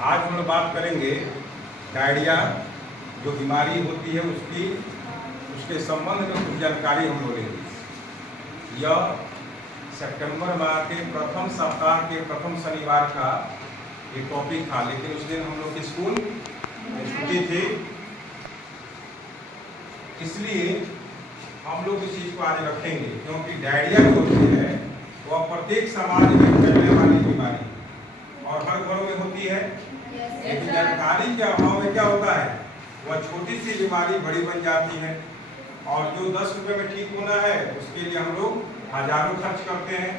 आज हम लोग बात करेंगे डायरिया जो बीमारी होती है उसके संबंध में कुछ जानकारी हम लोग लेंगे। यह सितंबर माह के प्रथम सप्ताह के प्रथम शनिवार का एक टॉपिक था, लेकिन उस दिन हम लोग की स्कूल छुट्टी थी, इसलिए हम लोग इस चीज़ को आज रखेंगे। क्योंकि डायरिया जो होती है वह प्रत्येक समाज में फैलने वाली बीमारी और हर घरों में होती है। लेकिन जानकारी के अभाव में क्या होता है, वह छोटी सी बीमारी बड़ी बन जाती है और जो 10 रुपये में ठीक होना है उसके लिए हम लोग हजारों खर्च करते हैं।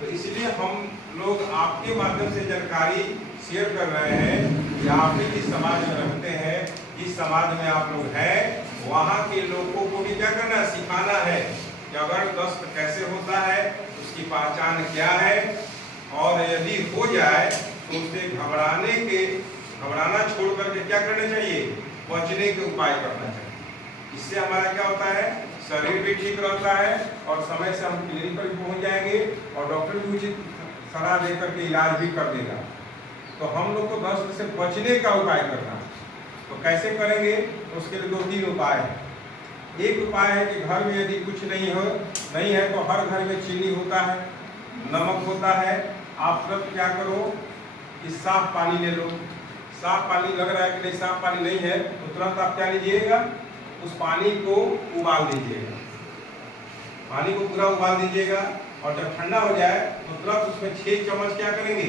तो इसलिए हम लोग आपके माध्यम से जानकारी शेयर कर रहे हैं कि आप भी जिस समाज में रहते हैं, जिस समाज में आप लोग हैं, वहाँ के लोगों को भी क्या करना है, सिखाना है कि अगर दस्त कैसे होता है, उसकी पहचान क्या है और यदि हो जाए तो उससे घबराना छोड़ करके क्या करना चाहिए, बचने के उपाय करना चाहिए। इससे हमारा क्या होता है, शरीर भी ठीक रहता है और समय से हम क्लिनिक पर भी पहुँच जाएंगे और डॉक्टर भी उचित सलाह दे करके इलाज भी कर देगा। तो हम लोग को दस्त से बचने का उपाय करना है। तो कैसे करेंगे, उसके लिए 2-3 उपाय हैं। एक उपाय है कि घर में यदि कुछ नहीं है तो हर घर में चीनी होता है, नमक होता है। आप तुरंत क्या करो कि साफ पानी ले लो। साफ पानी लग रहा है कि नहीं, साफ पानी नहीं है तो तुरंत आप क्या लीजिएगा, उस पानी को उबाल दीजिएगा। पानी को पूरा उबाल दीजिएगा और जब ठंडा हो जाए तो तुरंत उसमें 6 चम्मच क्या करेंगे,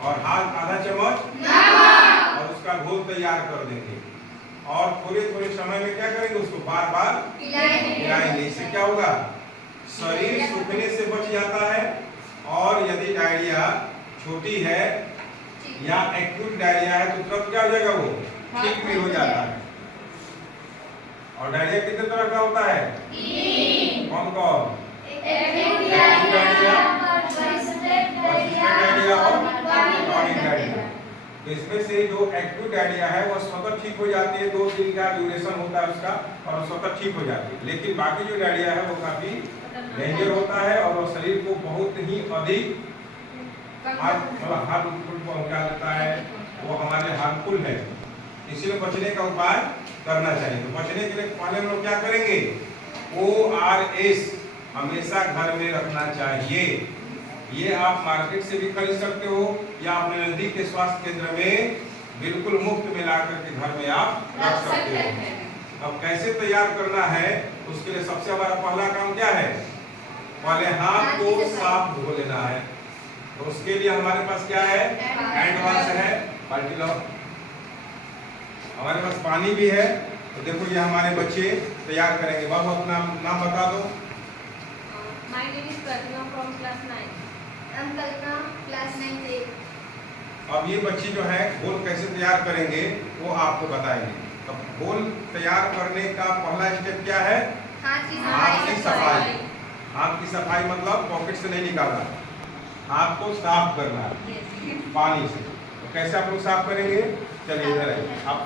और आधा चम्मच और उसका घोल तैयार कर देंगे और थोड़े समय में क्या करेंगे, उसको बार बार पिलाएंगे। इससे क्या होगा, शरीर सूखने से बच जाता है और यदि डायरिया छोटी है या एक्यूट डायरिया है तो तुरंत क्या हो जाएगा, वो ठीक भी हो जाता है। और डायरिया कितने तरह का होता है, कौन कौन, एक्यूट डायरिया और क्रॉनिक डायरिया। तो इसमें से जो एक्यूट डायरिया है वह स्वतः ठीक हो जाती है, 2 दिन का ड्यूरेशन होता है उसका और स्वतः ठीक हो जाती है। लेकिन बाकी जो डायरिया है वो काफी डेंजर होता है और वो शरीर को बहुत ही अधिक हार्मफुल पहुंचा देता है, वो हमारे हार्मफुल है। इसीलिए बचने का उपाय करना चाहिए। तो बचने के लिए पहले हम लोग क्या करेंगे, ORS हमेशा घर में रखना चाहिए। ये आप मार्केट से भी खरीद सकते हो या अपने नजदीक के स्वास्थ्य केंद्र में बिल्कुल मुफ्त में ला करके घर में आप रख सकते हो। अब कैसे तैयार करना है, उसके लिए सबसे हमारा पहला काम क्या है, पहले हाथ को साफ धो लेना है। तो उसके लिए हमारे पास क्या है, हैंड वॉश है, बाल्टी लो, हमारे पास पानी भी है। तो देखो ये हमारे बच्चे तैयार करेंगे। बाबू अपना नाम बता दो। My name is Pratima from class 9. I'm Kalpana, class 9A. अब ये बच्चे जो है घोल कैसे तैयार करेंगे वो आपको बताएंगे। अब घोल तैयार करने का पहला स्टेप क्या है, हाथ की सफाई। हाथ की सफाई मतलब पॉकेट से नहीं निकालना, हाथ को साफ करना पानी से। तो कैसे आप लोग साफ करेंगे, चलिए इधर आइए, आप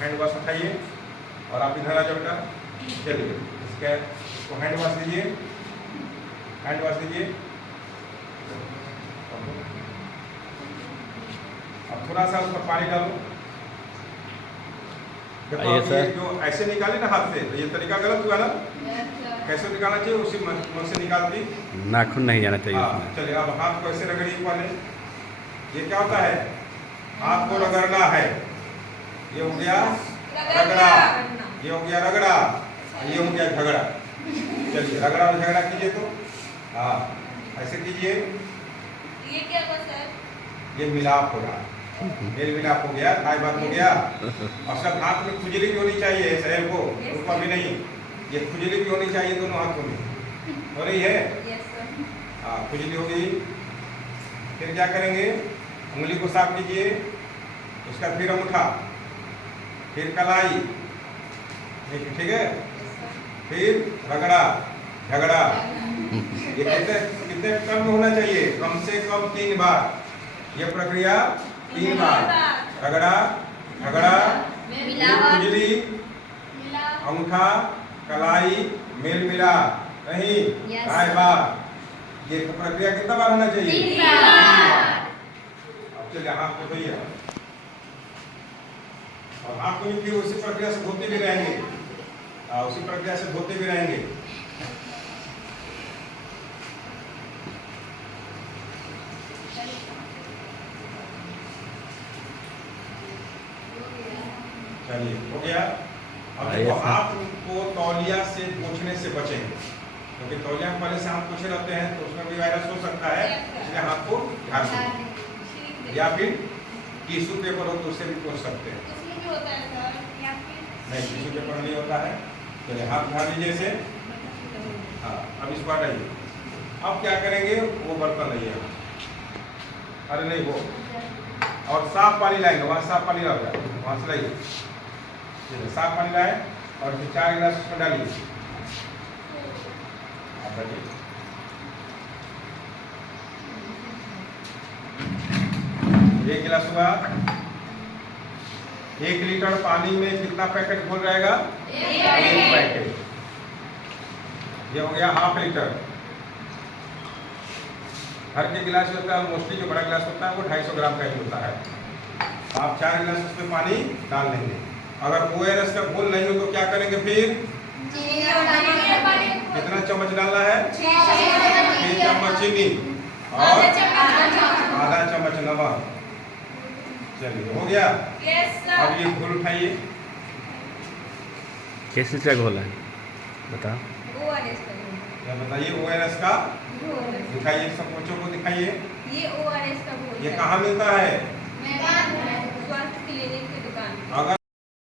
हैंड वॉश उठाइए और आप इधर आ जाओ बेटा। चलिए इसको हैंड वॉश लीजिए, हैंड वॉश लीजिए। अब थोड़ा सा उसमें पानी डालो। देखो ये जो ऐसे निकाले ना हाथ से, तो ये तरीका गलत हुआ ना। कैसे निकालना चाहिए, उसी मन से निकाल दी, नाखून नहीं जाना चाहिए। चलिए अब हाथ को ऐसे रगड़िए पहले। ये क्या होता है, हाथ को रगड़ना है। ये हो गया रगड़ा, ये हो गया रगड़ा, ये हो गया झगड़ा। चलिए रगड़ा और झगड़ा कीजिए। तो हाँ ऐसे कीजिए। ये क्या हुआ सर, ये मिलाप हो रहा है, मेल मिलाप हो गया, खाए बात हो गया। और सब हाथ में खुजली भी होनी चाहिए, शरीर को ऊपर भी नहीं, ये खुजली भी होनी चाहिए दोनों हाथों में। हो रही है, हाँ खुजली हो गई। फिर क्या करेंगे, उंगली को साफ कीजिए, उसका फिर अंगूठा, फिर कलाई, ठीक है, फिर रगड़ा झगड़ा। ये कितने क्रम में होना चाहिए, कम से कम 3 बार। ये प्रक्रिया 3 बार, रगड़ा झगड़ा, खुजली, अंगूठा, कलाई, मेल मिला नहीं, बार। ये प्रक्रिया कितना बार होना चाहिए, 3 बार। धोइए और हाथ को भी फिर उसी प्रक्रिया से धोते भी रहेंगे, उसी प्रक्रिया से धोते भी रहेंगे। चलिए हो गया। अब देखो हाथ को तौलिया से पोंछने से बचेंगे, क्योंकि तौलिया में पहले से हाथ पोंछे रहते हैं तो उसमें भी वायरस हो सकता है, इसलिए हाथ को ध्यान दें। या फिर टिश्यू पेपर हो तो उससे भी पोंछ सकते हैं। नहीं, टिश्यू पेपर नहीं होता है। चलिए हाथ उठा लीजिए इसे। हाँ, अब इसको हटाइए। अब क्या करेंगे, वो बर्तन लाइए, अरे नहीं वो, और साफ पानी लाएंगे, वहाँ साफ पानी रह गया, वहाँ से लाइए। साफ पानी लाए और फिर 4 गिलास उसमें डालिए। आप डालिए। एक गिलास हुआ। 1 लीटर पानी में कितना पैकेट घोल रहेगा? 1 पैकेट। ये हो गया ½ लीटर। घर के गिलास होता है, मोस्टली जो बड़ा गिलास होता है वो 250 ग्राम का ही होता है। आप 4 गिलास उसमें पानी डाल देंगे। अगर ORS का घोल नहीं हो तो क्या करेंगे फिर? कितना चम्मच डालना है? 6 चम्मच चीनी और आधा चम्मच नमक। चलिए हो गया। अब ये घोल उठाइए। किस चीज़ का घोल है बता? ORS क्या बताइए? ORS का दिखाइए, सब बच्चों को दिखाइए। ये ORS का घोल ये कहाँ मिलता है? स्वास्थ्य क्लिनिक की दुकान। अगर